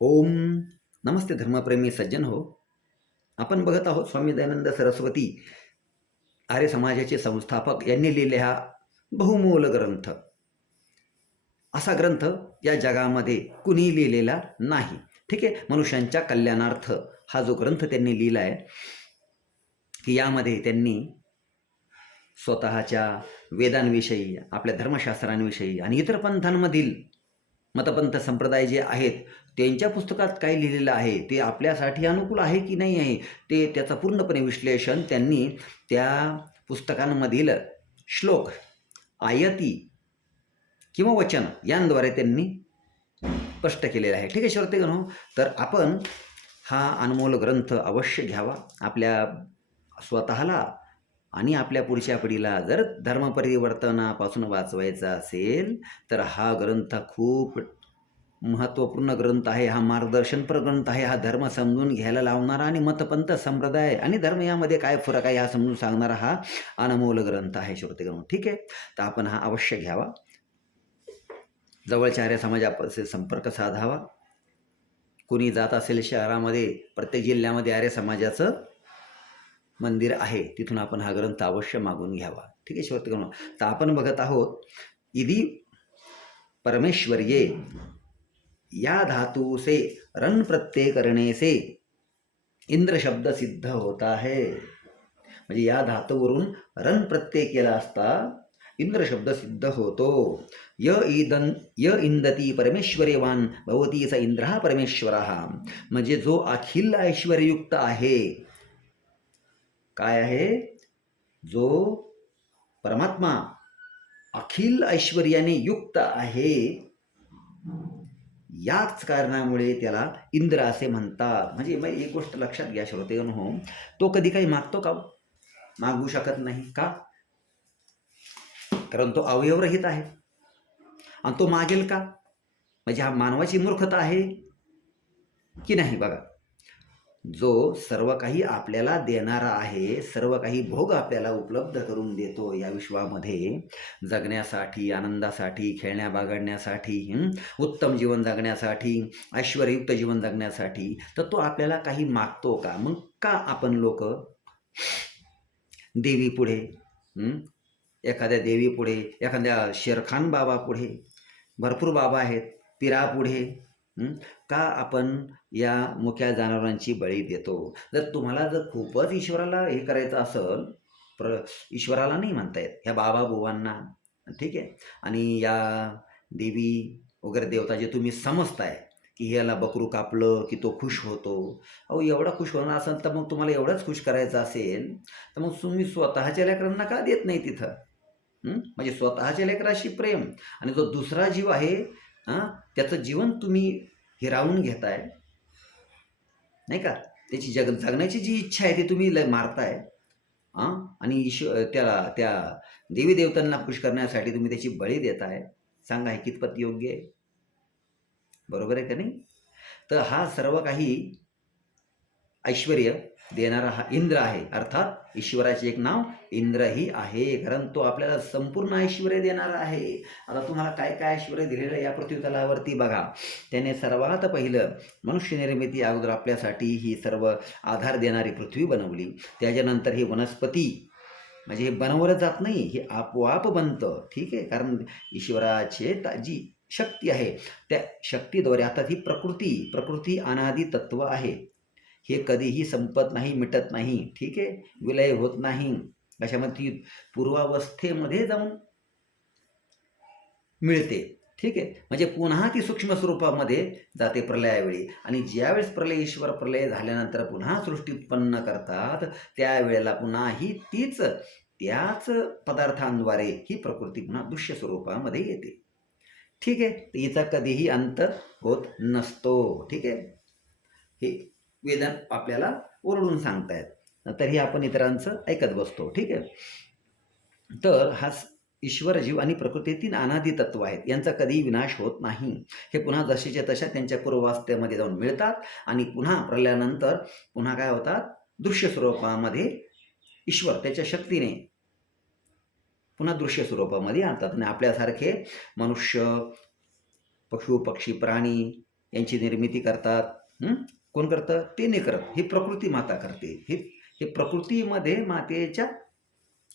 ओम नमस्ते धर्मप्रेमी सज्जन हो. आपण बघत आहोत स्वामी दयानंद सरस्वती आर्य समाजाचे संस्थापक. यांनी लिहिले हा बहुमोल ग्रंथ. असा ग्रंथ या जगामध्ये कुणी लिहिलेला नाही. ठीक आहे? मनुष्यांच्या कल्याणार्थ हा जो ग्रंथ त्यांनी लिहिला आहे की यामध्ये त्यांनी स्वतःच्या वेदांविषयी आपल्या धर्मशास्त्रांविषयी आणि इतर पंथांमधील मतपंथ संप्रदाय जे आहेत त्यांच्या पुस्तकात काय लिहिलेलं आहे ते आपल्यासाठी अनुकूल आहे की नाही आहे ते त्याचं पूर्णपणे विश्लेषण त्यांनी त्या पुस्तकांमधील श्लोक आयती किंवा वचन यांद्वारे त्यांनी स्पष्ट केलेलं आहे. ठीक आहे श्रोतेगण हो, तर आपण हा अनमोल ग्रंथ अवश्य घ्यावा. आपल्या स्वतःला आणि आपल्या पुढच्या पिढीला जर धर्मपरिवर्तनापासून वाचवायचा असेल तर हा ग्रंथ खूप महत्त्वपूर्ण ग्रंथ आहे. हा मार्गदर्शनपर ग्रंथ आहे. हा धर्म समजून घ्यायला लावणारा आणि मतपंथ संप्रदाय आणि धर्म यामध्ये काय फरक आहे हा समजून सांगणारा हा अनमोल ग्रंथ आहे श्रोतेगण ठीक आहे? तर आपण हा अवश्य घ्यावा. जवळच्या आर्य समाजापासून संपर्क साधावा. कुणी जात असेल शहरामध्ये प्रत्येक जिल्ह्यामध्ये आर्य समाजाचं मंदिर आहे तिथून आपण हा ग्रंथ अवश्य मागून घ्यावा. ठीक आहे श्रोतेगण तर आपण बघत आहोत इदी परमेश्वर्ये या धातु से रन प्रत्यय करणे से इंद्र शब्द सिद्ध होता है. म्हणजे या धातूवरून रन प्रत्यय केला असता इंद्र शब्द सिद्ध होतो. य इदन य इंदती परमेश्वरेवान भवतीचा इंद्र हा परमेश्वर. म्हणजे जो अखिल ऐश्वर्ययुक्त आहे काय आहे? जो परमात्मा अखिल ऐश्वर्याने युक्त आहे. याच कारणामुळे त्याला इंद्र असे म्हणतात. म्हणजे मग एक गोष्ट लक्षात घ्या श्रोते हो तो कधी काही मागतो का हो? मागू शकत नाही का? कारण तो अवयवरहित आहे. आणि तो मागेल का? म्हणजे हा मानवाची मूर्खता आहे की नाही बघा? जो सर्व काही आपल्याला देणारा आहे सर्व काही भोग आपल्याला उपलब्ध करून देतो या विश्वामध्ये जगण्यासाठी आनंदासाठी खेळण्या बागडण्यासाठी उत्तम जीवन जगण्यासाठी ऐश्वरयुक्त जीवन जगण्यासाठी तर तो आपल्याला काही मागतो का? मग का आपण लोक देवीपुढे एखाद्या देवीपुढे एखाद्या शेरखान बाबा पुढे भरपूर बाबा आहेत पिरा पुढे का आपण या मुख्या जनावरांची बळी देतो? जर तुम्हाला जर खूपच ईश्वराला हे करायचं असेल प्र ईश्वराला नाही म्हणता येत. ह्या बाबा बुवांना ठीक आहे? आणि या देवी वगैरे देवता जे तुम्ही समजताय की याला बकरू कापलं की तो खुश होतो. अहो एवढा खुश होणार असेल तर मग तुम्हाला एवढंच खुश करायचं असेल तर मग तुम्ही स्वतःच्या लेकरांना का देत नाही तिथं? म्हणजे स्वतःच्या लेकराशी प्रेम. आणि जो दुसरा जीव आहे हां? त्याचं जीवन तुम्ही हिरावून घेताय. नाही का? त्याची जग जगण्याची जी इच्छा आहे ती तुम्ही ल मारताय. हां? आणि ईश्व त्याला त्या देवी देवतांना खुश करण्यासाठी तुम्ही त्याची बळी देताय. सांगा हे कितपत योग्य आहे? बरोबर आहे का नाही? तर हा सर्व काही ऐश्वर देणारा हा इंद्र आहे. अर्थात ईश्वराचे एक नाव इंद्रही आहे. कारण तो आपल्याला संपूर्ण ऐश्वर देणारा आहे. आता तुम्हाला काय काय ऐश्वर दिलेलं आहे या पृथ्वीतलावरती बघा. त्याने सर्वात पहिलं मनुष्य निर्मिती अगोदर आपल्यासाठी ही सर्व आधार देणारी पृथ्वी बनवली. त्याच्यानंतर ही वनस्पती म्हणजे हे बनवलं जात नाही हे आपोआप बनतं. ठीक आहे? कारण ईश्वराचे ता जी शक्ती आहे त्या शक्तीद्वारे आता ही प्रकृती प्रकृती अनादी तत्व आहे. हे कधीही संपत नाही मिटत नाही ठीक आहे? विलय होत नाही. अशामध्ये ती पूर्वावस्थेमध्ये जाऊन मिळते ठीक आहे? म्हणजे पुन्हा ती सूक्ष्म स्वरूपामध्ये जाते प्रलयावेळी. आणि ज्यावेळेस प्रलय ईश्वर प्रलय झाल्यानंतर पुन्हा सृष्टी उत्पन्न करतात त्यावेळेला पुन्हा ही तीच त्याच पदार्थांद्वारे ही प्रकृती पुन्हा दृश्य स्वरूपामध्ये येते. ठीक आहे? तर हिचा कधीही अंत होत नसतो ठीक आहे? हे वेदन आपल्याला ओरडून सांगतायत. तरी आपण इतरांचं ऐकत बसतो. ठीक आहे? तर हा स- ईश्वर जीव आणि प्रकृती तीन अनादी तत्व आहेत. यांचा कधीही विनाश होत नाही. हे पुन्हा जशीच्या तशा त्यांच्या पूर्वावस्थेमध्ये जाऊन मिळतात आणि पुन्हा प्रलयानंतर पुन्हा काय होतात? दृश्य स्वरूपामध्ये ईश्वर त्याच्या शक्तीने पुन्हा दृश्य स्वरूपामध्ये आणतात. आणि आपल्यासारखे मनुष्य पशु पक्षी प्राणी यांची निर्मिती करतात. कोण करतं? ते नाही करत. ही प्रकृती माता करते. ही हे प्रकृतीमध्ये मातेच्या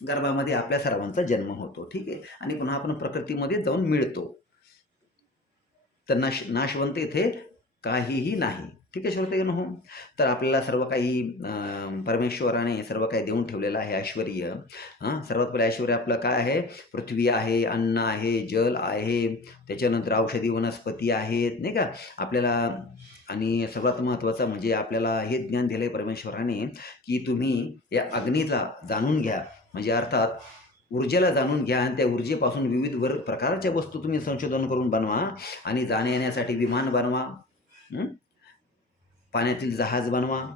गर्भामध्ये आपल्या सर्वांचा जन्म होतो. ठीक आहे? आणि पुन्हा आपण प्रकृतीमध्ये जाऊन मिळतो. तर नाश नाशवंत इथे काहीही नाही. ठीक आहे श्रोते हो तर आपल्याला सर्व काही परमेश्वराने सर्व काही देऊन ठेवलेलं आहे ऐश्वर हां सर्वात पहिले ऐश्वर आपलं काय आहे? पृथ्वी आहे अन्न आहे जल आहे त्याच्यानंतर औषधी वनस्पती आहेत. नाही का? आपल्याला आणि सर्वात महत्त्वाचं म्हणजे आपल्याला हे ज्ञान दिलं आहे परमेश्वराने की तुम्ही या अग्नीचा जाणून घ्या. म्हणजे अर्थात ऊर्जेला जाणून घ्या आणि त्या ऊर्जेपासून विविध वर प्रकारच्या वस्तू तुम्ही संशोधन करून बनवा आणि जाण्या येण्यासाठी विमान बनवा. पाण्यातील जहाज बनवा.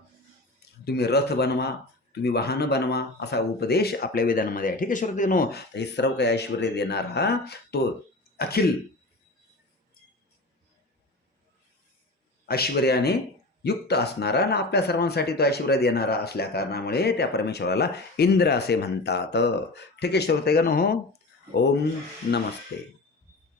तुम्ही रथ बनवा. तुम्ही वाहनं बनवा. असा उपदेश आपल्या वेदांमध्ये आहे. ठीक आहे श्रोते नो. तर हे सर्व काही ऐश्वर देणारा तो अखिल ऐश्वर्याने युक्त असणारा आणि आपल्या सर्वांसाठी तो ऐश्वर देणारा असल्या कारणामुळे त्या परमेश्वराला इंद्र असे म्हणतात. ठीक आहे श्रोतेगण हो. ओम नमस्ते.